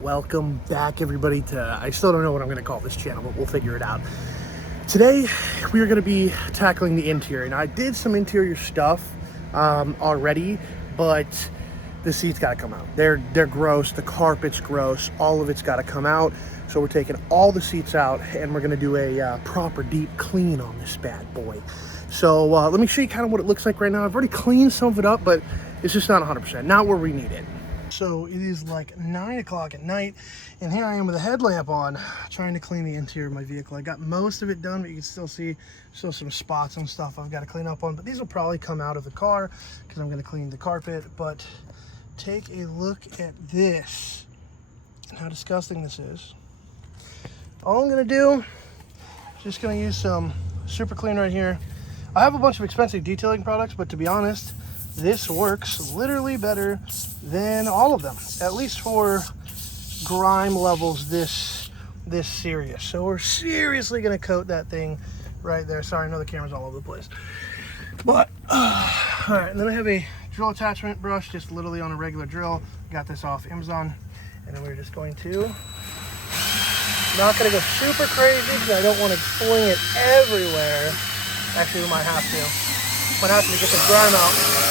Welcome back, everybody, to, I still don't know what I'm going to call this channel, but we'll figure it out. Today, we are going to be tackling the interior, and I did some interior stuff already, but the seats got to come out. They're gross, the carpet's gross, all of it's got to come out, so we're taking all the seats out, and we're going to do a proper deep clean on this bad boy. So let me show you kind of what it looks like right now. I've already cleaned some of it up, but it's just not 100%, not where we need it. So it is like 9 o'clock at night, and here I am with a headlamp on, trying to clean the interior of my vehicle. I got most of it done, but you can still see still some spots and stuff I've got to clean up on. But these will probably come out of the car because I'm going to clean the carpet. But take a look at this and how disgusting this is. All I'm going to do is just going to use some super clean right here. I have a bunch of expensive detailing products, but to be honest, this works literally better than all of them, at least for grime levels this serious. So we're seriously gonna coat that thing right there. Sorry, I know the camera's all over the place. But, all right, and then I have a drill attachment brush, just literally on a regular drill. Got this off Amazon. And then we're just going to, not gonna go super crazy because I don't wanna fling it everywhere. Actually, we might have to. Might have to get the grime out.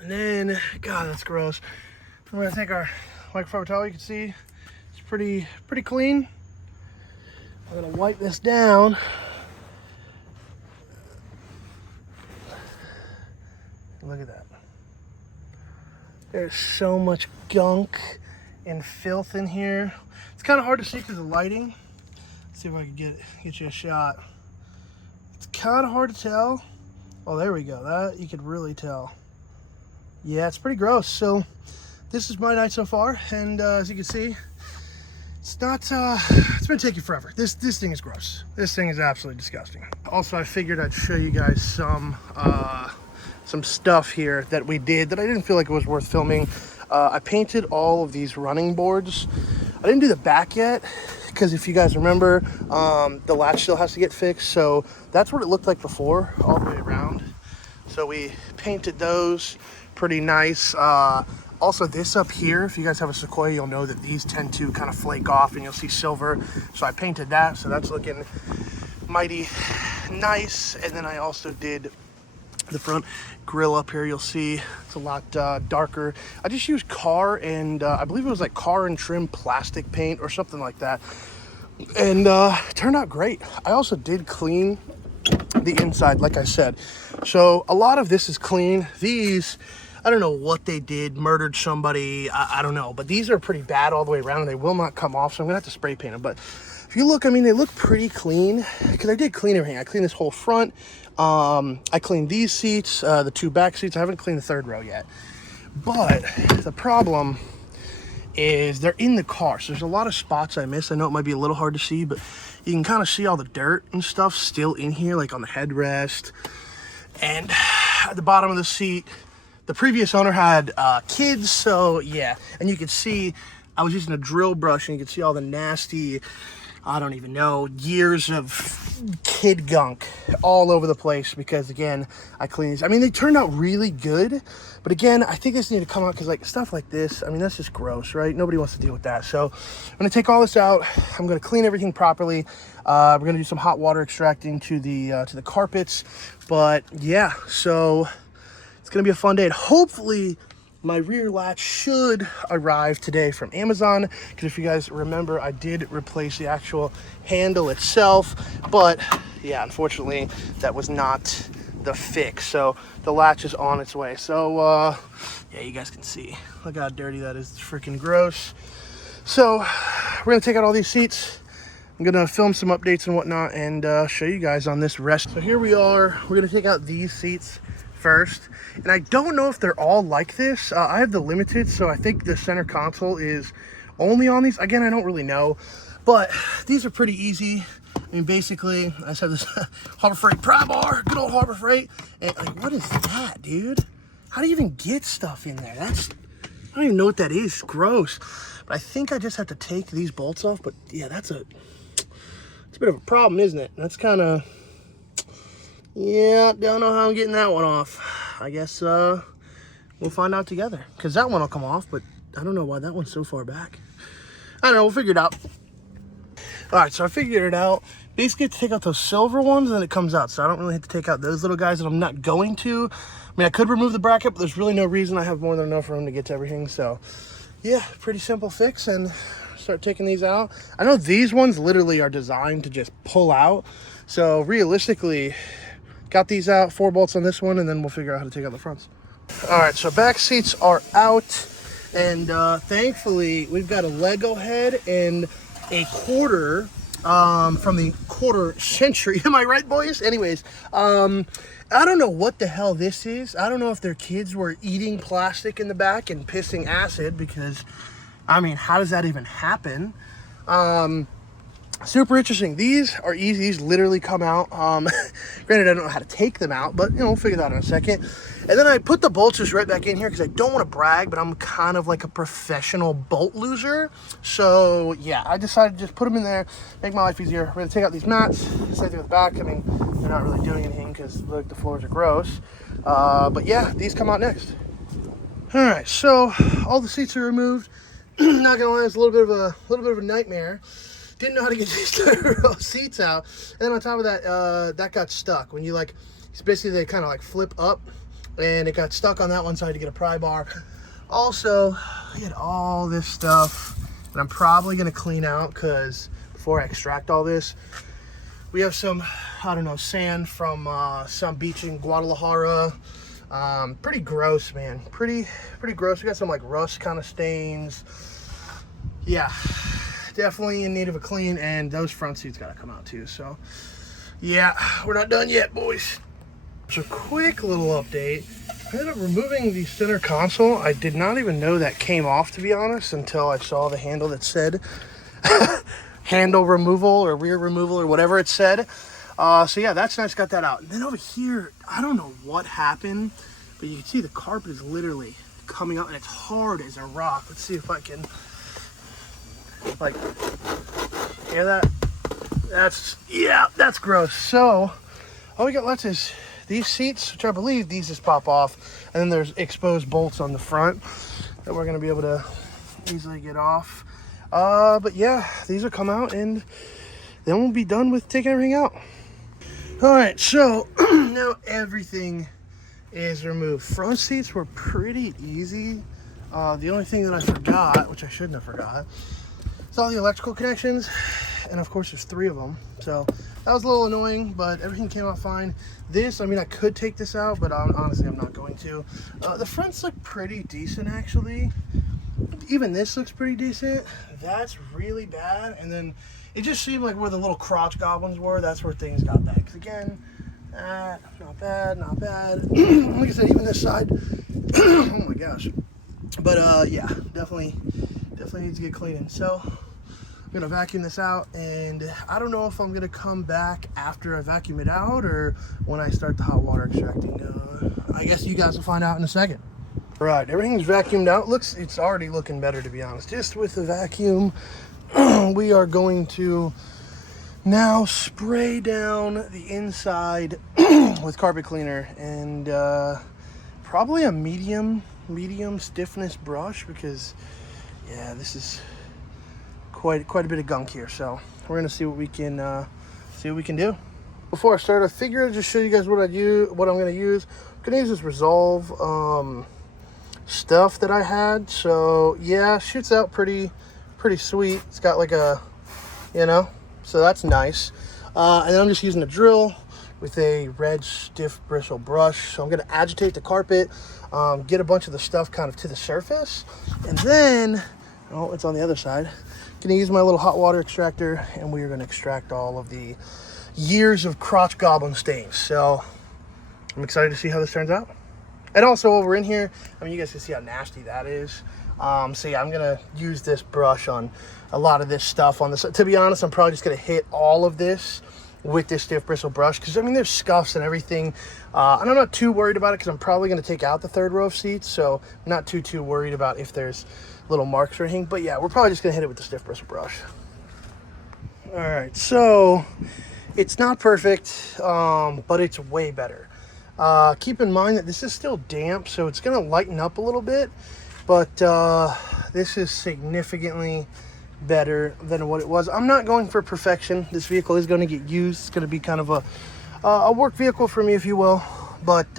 And then, God, that's gross. We're gonna take our microfiber towel. You can see it's pretty clean. I'm gonna wipe this down. Look at that. There's so much gunk and filth in here. It's kind of hard to see because of the lighting. Let's see if I can get you a shot. It's kind of hard to tell. Oh, there we go. That you could really tell. Yeah, it's pretty gross. So this is my night so far, and as you can see, it's not, it's been taking forever. This thing is gross. This thing is absolutely disgusting. Also, I figured I'd show you guys some stuff here that we did that I didn't feel like it was worth filming. I painted all of these running boards. I didn't do the back yet, because if you guys remember, the latch still has to get fixed. So that's what it looked like before, all the way around. So we painted those pretty nice. Also, this up here, if you guys have a Sequoia, you'll know that these tend to kind of flake off and you'll see silver. So I painted that, so that's looking mighty nice. And then I also did the front grill up here. You'll see it's a lot darker. I just used car and I believe it was like car and trim plastic paint or something like that. And it turned out great. I also did clean the inside, like I said. So a lot of this is clean. These, I don't know what they did, murdered somebody, I don't know, but these are pretty bad all the way around and they will not come off, so I'm gonna have to spray paint them. But if you look, I mean, they look pretty clean because I did clean everything. I cleaned this whole front. I cleaned these seats, the two back seats. I haven't cleaned the third row yet. But the problem is they're in the car, so there's a lot of spots I missed. I know it might be a little hard to see, but you can kind of see all the dirt and stuff still in here, like on the headrest and at the bottom of the seat. The previous owner had kids, so yeah. And you can see, I was using a drill brush and you can see all the nasty, I don't even know, years of kid gunk all over the place because, again, I cleaned these. I mean, they turned out really good, but again, I think this needed to come out because, like, stuff like this, I mean, that's just gross, right? Nobody wants to deal with that. So I'm going to take all this out. I'm going to clean everything properly. We're going to do some hot water extracting to the carpets. But, yeah, so it's going to be a fun day. And hopefully my rear latch should arrive today from Amazon, because if you guys remember, I did replace the actual handle itself, but yeah, unfortunately that was not the fix. So the latch is on its way. So yeah, you guys can see, look how dirty that is. It's freaking gross. So we're gonna take out all these seats. I'm gonna film some updates and whatnot and show you guys on this rest. So here we are. We're gonna take out these seats first, and I don't know if they're all like this. I have the limited, so I think the center console is only on these. Again, I don't really know, but these are pretty easy. I mean, basically, I just have this Harbor Freight pry bar, good old Harbor Freight. And like, what is that, dude? How do you even get stuff in there? I don't even know what that is. Gross. But I think I just have to take these bolts off. But yeah, it's a bit of a problem, isn't it? That's kind of, yeah, don't know how I'm getting that one off. I guess we'll find out together. Because that one will come off, but I don't know why that one's so far back. I don't know, we'll figure it out. All right, so I figured it out. Basically, to take out those silver ones, and then it comes out. So I don't really have to take out those little guys, and I'm not going to. I mean, I could remove the bracket, but there's really no reason. I have more than enough room to get to everything. So, yeah, pretty simple fix, and start taking these out. I know these ones literally are designed to just pull out. So, realistically, got these out, 4 bolts on this one, and then we'll figure out how to take out the fronts. All right, so back seats are out, and thankfully, we've got a Lego head and a quarter from the quarter century. Am I right, boys? Anyways, I don't know what the hell this is. I don't know if their kids were eating plastic in the back and pissing acid, because, I mean, how does that even happen? Super interesting. These are easy. These literally come out. Granted, I don't know how to take them out, but, you know, we'll figure that out in a second. And then I put the bolts just right back in here because I don't want to brag, but I'm kind of like a professional bolt loser. So, yeah, I decided to just put them in there, make my life easier. We're going to take out these mats. Same thing with the back. I mean, they're not really doing anything because, look, the floors are gross. But, yeah, these come out next. All right, so all the seats are removed. Not going to lie, it's a little bit of a nightmare. Didn't know how to get these seats out, and then on top of that, that got stuck. When you like, it's basically they kind of like flip up, and it got stuck on that one side to get a pry bar. Also, I had all this stuff, and I'm probably gonna clean out because before I extract all this, we have some, I don't know, sand from some beach in Guadalajara. Pretty gross, man. Pretty gross. We got some like rust kind of stains. Yeah. Definitely in need of a clean, and those front seats gotta come out too. So yeah, we're not done yet, boys. So quick little update. I ended up removing the center console. I did not even know that came off, to be honest, until I saw the handle that said handle removal or rear removal or whatever it said. So yeah, that's nice, got that out. And then over here, I don't know what happened, but you can see the carpet is literally coming up, and it's hard as a rock. Let's see if I can, like, hear that? That's gross. So all we got left is these seats, which I believe these just pop off, and then there's exposed bolts on the front that we're gonna be able to easily get off. But yeah, these will come out, and then we'll be done with taking everything out. All right, so now everything is removed. Front seats were pretty easy. The only thing that I forgot, which I shouldn't have forgot, is all the electrical connections, and of course there's 3 of them. So that was a little annoying, but everything came out fine. This, I mean, I could take this out, but honestly, I'm not going to. The fronts look pretty decent, actually. Even this looks pretty decent. That's really bad. And then it just seemed like where the little crotch goblins were, that's where things got bad. Because again, not bad. Like I said, even this side, oh my gosh. But yeah, definitely needs to get cleaning. So I'm gonna vacuum this out, and I don't know if I'm gonna come back after I vacuum it out or when I start the hot water extracting. I guess you guys will find out in a second. Right, everything's vacuumed out. It's already looking better, to be honest. Just with the vacuum, we are going to now spray down the inside with carpet cleaner, and probably a medium stiffness brush, because yeah, this is quite a bit of gunk here. So we're gonna see what we can do. Before I start, I figured I'd just show you guys what I'm gonna use. I'm gonna use this Resolve stuff that I had. So yeah, shoots out pretty sweet. It's got like a, you know, so that's nice. And then I'm just using a drill with a red stiff bristle brush. So I'm gonna agitate the carpet, get a bunch of the stuff kind of to the surface, and then, oh, it's on the other side. Gonna use my little hot water extractor, and we are gonna extract all of the years of crotch goblin stains. So I'm excited to see how this turns out. And also, while we're in here, I mean, you guys can see how nasty that is. So yeah, I'm gonna use this brush on a lot of this stuff on this. To be honest, I'm probably just gonna hit all of this with this stiff bristle brush, because I mean there's scuffs and everything, and I'm not too worried about it because I'm probably going to take out the third row of seats, so I'm not too worried about if there's little marks or anything. But yeah, we're probably just going to hit it with the stiff bristle brush. All right, so it's not perfect, but it's way better. Keep in mind that this is still damp, so it's going to lighten up a little bit, but this is significantly better than what it was. I'm not going for perfection. This vehicle is going to get used. It's going to be kind of a work vehicle for me, if you will, but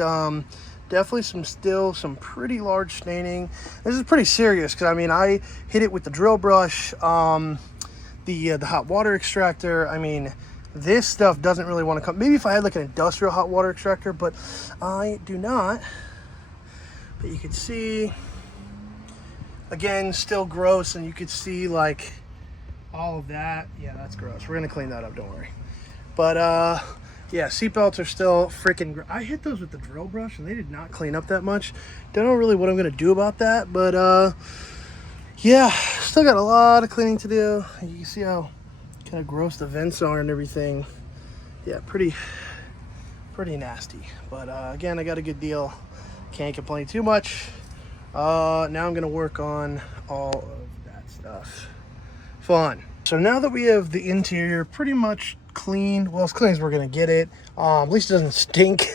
definitely some pretty large staining. This is pretty serious because I mean I hit it with the drill brush, the hot water extractor. I mean this stuff doesn't really want to come. Maybe if I had like an industrial hot water extractor, but I do not. But you can see, again, still gross, and you could see like all of that. Yeah, that's gross. We're gonna clean that up, don't worry. But yeah, seatbelts are still freaking I hit those with the drill brush and they did not clean up that much. Don't know really what I'm gonna do about that, but yeah, still got a lot of cleaning to do. You can see how kind of gross the vents are and everything. Yeah, pretty nasty. But again, I got a good deal. Can't complain too much. Now I'm gonna work on all of that stuff. Fun. So now that we have the interior pretty much clean, well, as clean as we're gonna get it, at least it doesn't stink.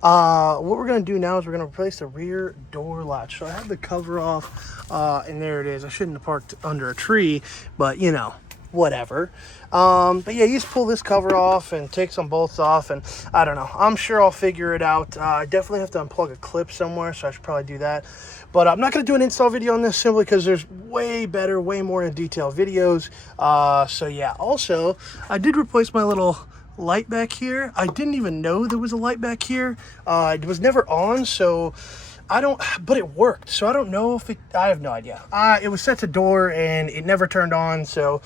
What we're gonna do now is we're gonna replace the rear door latch. So I have the cover off, and there it is. I shouldn't have parked under a tree, but you know, whatever. But yeah, you just pull this cover off and take some bolts off, and I don't know, I'm sure I'll figure it out. I definitely have to unplug a clip somewhere, so I should probably do that. But I'm not going to do an install video on this simply because there's way better, way more in detail videos. So yeah, also I did replace my little light back here. I didn't even know there was a light back here. It was never on, so but it worked, so I don't know if I have no idea. It was set to door and it never turned on, so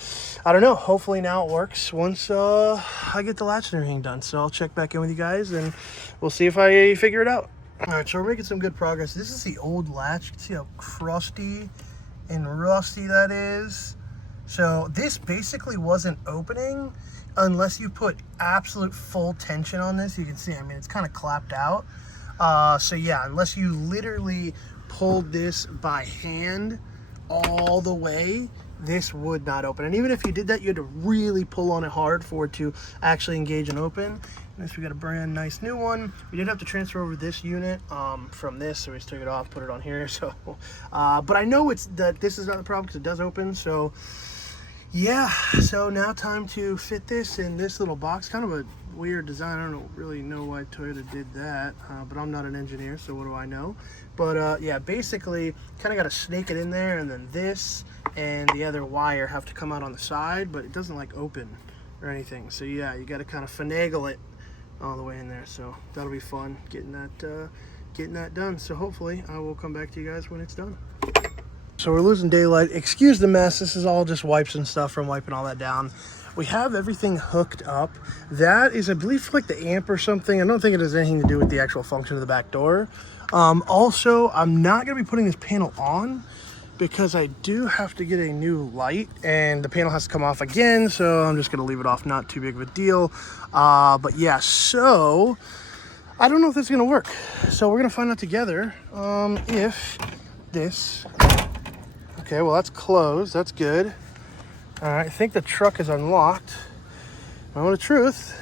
I don't know. Hopefully now it works once I get the latch and everything done. So I'll check back in with you guys and we'll see if I figure it out. All right, so we're making some good progress. This is the old latch. You can see how crusty and rusty that is. So this basically wasn't opening unless you put absolute full tension on this. You can see, I mean, it's kind of clapped out. So yeah, unless you literally pulled this by hand all the way, this would not open. And even if you did that, you had to really pull on it hard for it to actually engage and open. This, we got a brand nice new one. We did have to transfer over this unit from this, so we just took it off, put it on here. So, but I know this is not the problem because it does open. So yeah, so now time to fit this in this little box. Kind of a weird design. I don't really know why Toyota did that, but I'm not an engineer, so what do I know? But yeah, basically kind of got to snake it in there, and then this and the other wire have to come out on the side, but it doesn't like open or anything. So yeah, you got to kind of finagle it all the way in there. So that'll be fun getting that done. So hopefully I will come back to you guys when it's done. So we're losing daylight. Excuse the mess. This is all just wipes and stuff from wiping all that down. We have everything hooked up. That is, I believe, like the amp or something. I don't think it has anything to do with the actual function of the back door. Also, I'm not going to be putting this panel on because I do have to get a new light and the panel has to come off again. So I'm just going to leave it off. Not too big of a deal. But yeah, so I don't know if this is going to work. So we're going to find out together if this... Okay, well, that's closed. That's good. All right, I think the truck is unlocked. Moment of truth.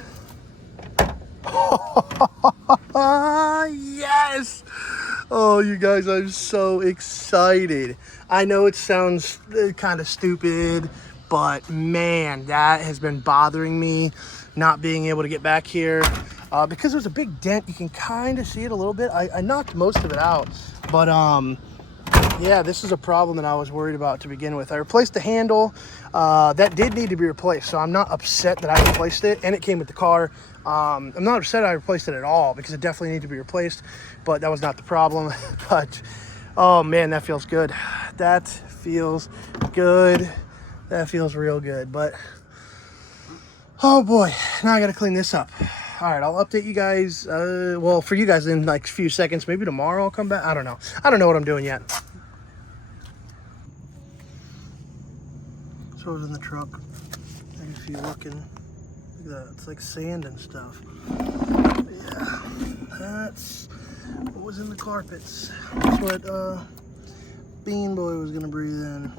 Yes! Oh, you guys, I'm so excited. I know it sounds kind of stupid, but man, that has been bothering me, not being able to get back here. Because there's a big dent, you can kind of see it a little bit. I knocked most of it out, but yeah, this is a problem that I was worried about to begin with. I replaced the handle. That did need to be replaced, so I'm not upset that I replaced it, and it came with the car. I'm not upset I replaced it at all because it definitely needed to be replaced, but that was not the problem. But, oh man, that feels good. That feels good. That feels real good, but, oh boy, now I got to clean this up. All right, I'll update you guys, well, for you guys in like a few seconds. Maybe tomorrow I'll come back. I don't know. I don't know what I'm doing yet. That's what was in the truck. Maybe if you're looking, look at that. It's like sand and stuff. But yeah, that's what was in the carpets. That's what Bean Boy was gonna breathe in.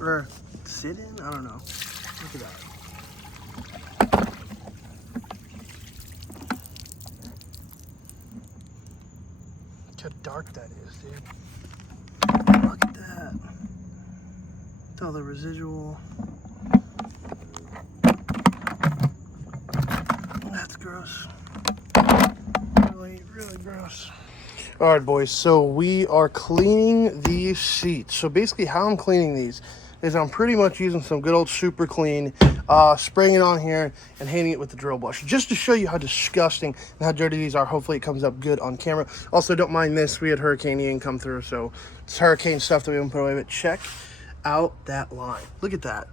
Or sit in? I don't know. Look at that. Look how dark that is, dude. Look at that. It's all the residual. That's gross. Really, really gross. All right, boys, so we are cleaning these seats. So basically how I'm cleaning these is I'm pretty much using some good old super clean, spraying it on here and hitting it with the drill brush just to show you how disgusting and how dirty these are. Hopefully it comes up good on camera. Also, don't mind this. We had Hurricane Ian come through, so it's hurricane stuff that we haven't put away, but check out that line. Look at that.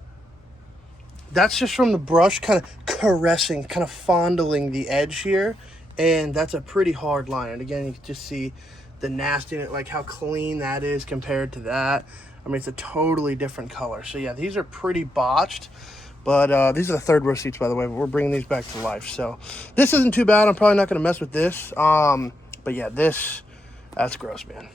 That's just from the brush kind of caressing, kind of fondling the edge here. And that's a pretty hard line. And again, you can just see the nastiness, like how clean that is compared to that. I mean, it's a totally different color. So yeah, these are pretty botched. But these are the third row seats, by the way. But we're bringing these back to life. So this isn't too bad. I'm probably not going to mess with this. But yeah, that's gross, man.